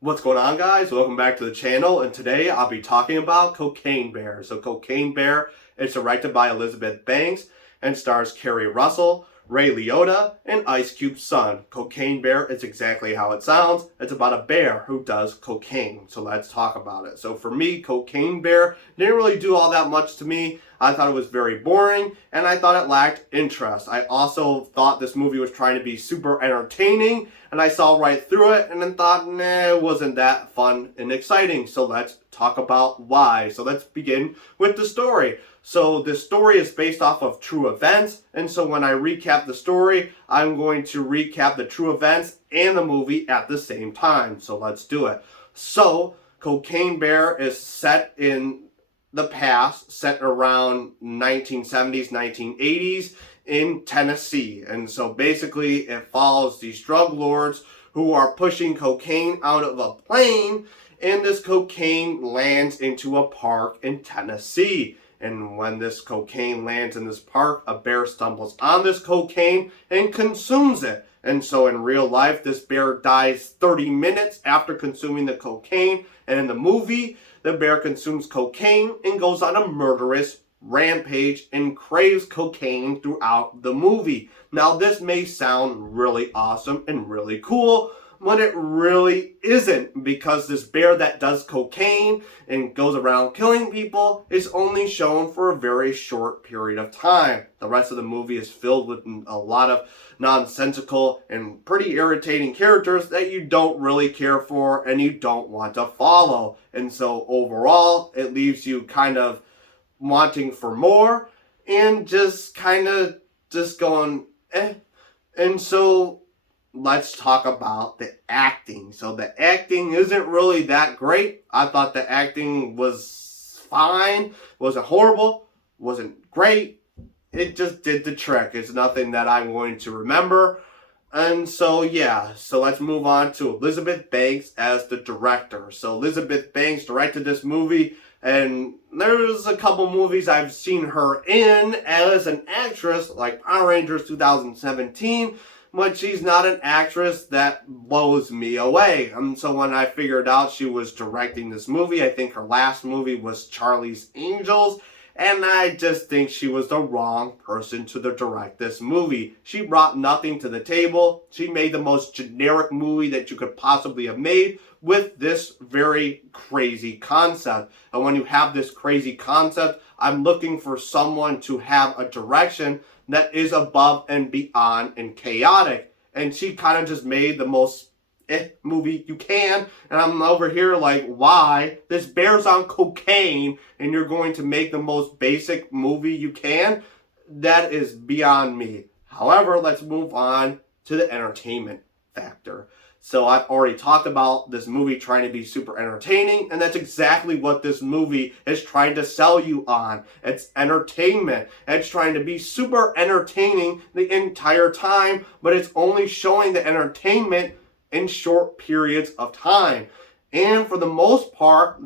What's going on, guys? Welcome back to the channel, and today I'll be talking about Cocaine Bear. So Cocaine Bear is directed by Elizabeth Banks and stars Kerry Russell, Ray Liotta, and Ice Cube's son. Cocaine Bear is exactly how it sounds. It's about a bear who does cocaine. So let's talk about it. So for me, Cocaine Bear didn't really do all that much to me. I thought it was very boring, and I thought it lacked interest. I also thought this movie was trying to be super entertaining, and I saw right through it and then thought, nah, it wasn't that fun and exciting. So let's talk about why. So let's begin with the story. So the story is based off of true events, and so when I recap the story, I'm going to recap the true events and the movie at the same time. So let's do it. So Cocaine Bear is set in the past, set around 1970s, 1980s in Tennessee. And so basically it follows these drug lords who are pushing cocaine out of a plane, and this cocaine lands into a park in Tennessee. And when this cocaine lands in this park, a bear stumbles on this cocaine and consumes it. And so in real life, this bear dies 30 minutes after consuming the cocaine. And in the movie, the bear consumes cocaine and goes on a murderous rampage and craves cocaine throughout the movie. Now, this may sound really awesome and really cool, but it really isn't, because this bear that does cocaine and goes around killing people is only shown for a very short period of time. The rest of the movie is filled with a lot of nonsensical and pretty irritating characters that you don't really care for and you don't want to follow. And so overall, it leaves you kind of wanting for more and just kind of just going, eh. And so let's talk about the acting. So the acting isn't really that great. I thought the acting was fine. Wasn't horrible. Wasn't great. It just did the trick. It's nothing that I'm going to remember. And so, yeah, so let's move on to Elizabeth Banks as the director. So Elizabeth Banks directed this movie, and there's a couple movies I've seen her in as an actress, like Power Rangers 2017, but she's not an actress that blows me away. And so when I figured out she was directing this movie, I think her last movie was Charlie's Angels, and I just think she was the wrong person to direct this movie. She brought nothing to the table. She made the most generic movie that you could possibly have made with this very crazy concept. And when you have this crazy concept, I'm looking for someone to have a direction that is above and beyond and chaotic. And she kind of just made the most movie you can, and I'm over here like, why? This bear's on cocaine and you're going to make the most basic movie you can? That is beyond me. However, let's move on to the entertainment factor. So I've already talked about this movie trying to be super entertaining, and that's exactly what this movie is trying to sell you on. It's entertainment. It's trying to be super entertaining the entire time, but it's only showing the entertainment in short periods of time. And for the most part,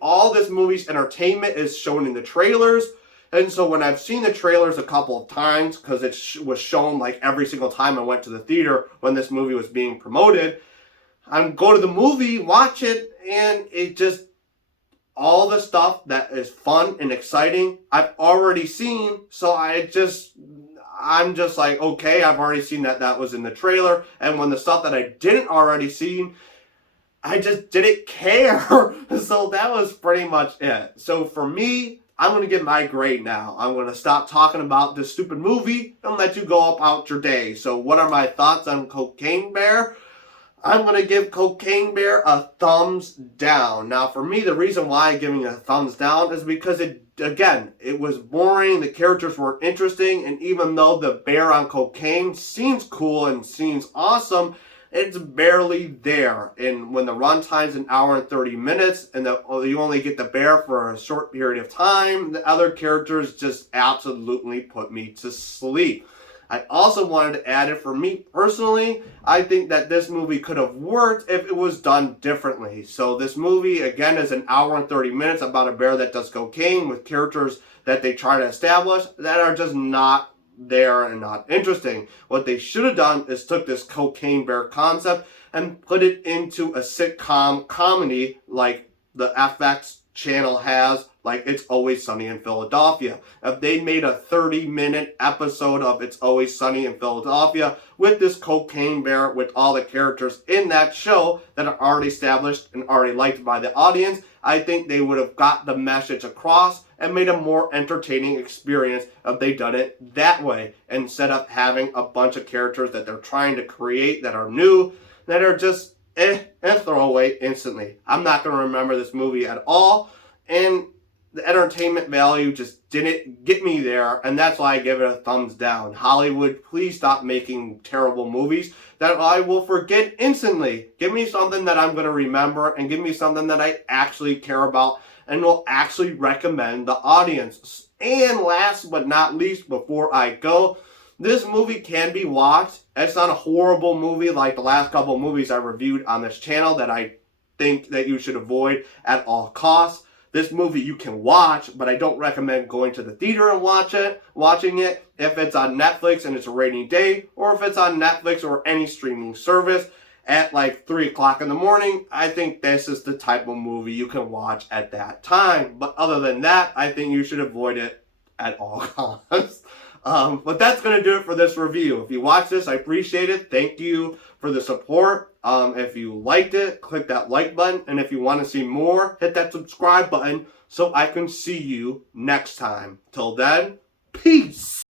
all this movie's entertainment is shown in the trailers. And so when I've seen the trailers a couple of times, because it was shown like every single time I went to the theater when this movie was being promoted, I go to the movie, watch it, and it just, all the stuff that is fun and exciting, I've already seen. So I'm just like, okay, I've already seen that was in the trailer. And when the stuff that I didn't already see, I just didn't care. So that was pretty much it. So for me, I'm going to get my grade now. I'm going to stop talking about this stupid movie and let you go about your day. So what are my thoughts on Cocaine Bear? I'm going to give Cocaine Bear a thumbs down. Now, for me, the reason why I'm giving a thumbs down is because it was boring, the characters weren't interesting, and even though the bear on cocaine seems cool and seems awesome, it's barely there. And when the runtime's an hour and 30 minutes, and you only get the bear for a short period of time, the other characters just absolutely put me to sleep. I also wanted to add it, for me personally, I think that this movie could have worked if it was done differently. So this movie, again, is an hour and 30 minutes about a bear that does cocaine with characters that they try to establish that are just not there and not interesting. What they should have done is took this Cocaine Bear concept and put it into a sitcom comedy like the FX channel has, like It's Always Sunny in Philadelphia. If they made a 30-minute episode of It's Always Sunny in Philadelphia with this Cocaine Bear, with all the characters in that show that are already established and already liked by the audience, I think they would have got the message across and made a more entertaining experience if they done it that way, instead of having a bunch of characters that they're trying to create that are new, that are just and throw away instantly. I'm not going to remember this movie at all, and the entertainment value just didn't get me there, and that's why I give it a thumbs down. Hollywood, please stop making terrible movies that I will forget instantly. Give me something that I'm going to remember, and give me something that I actually care about and will actually recommend the audience. And last but not least, before I go, this movie can be watched. It's not a horrible movie like the last couple of movies I reviewed on this channel that I think that you should avoid at all costs. This movie you can watch, but I don't recommend going to the theater and watching it if it's on Netflix and it's a rainy day, or if it's on Netflix or any streaming service at like 3 o'clock in the morning. I think this is the type of movie you can watch at that time. But other than that, I think you should avoid it at all costs. But that's going to do it for this review. If you watched this, I appreciate it. Thank you for the support. If you liked it, click that like button. And if you want to see more, hit that subscribe button so I can see you next time. Till then, peace.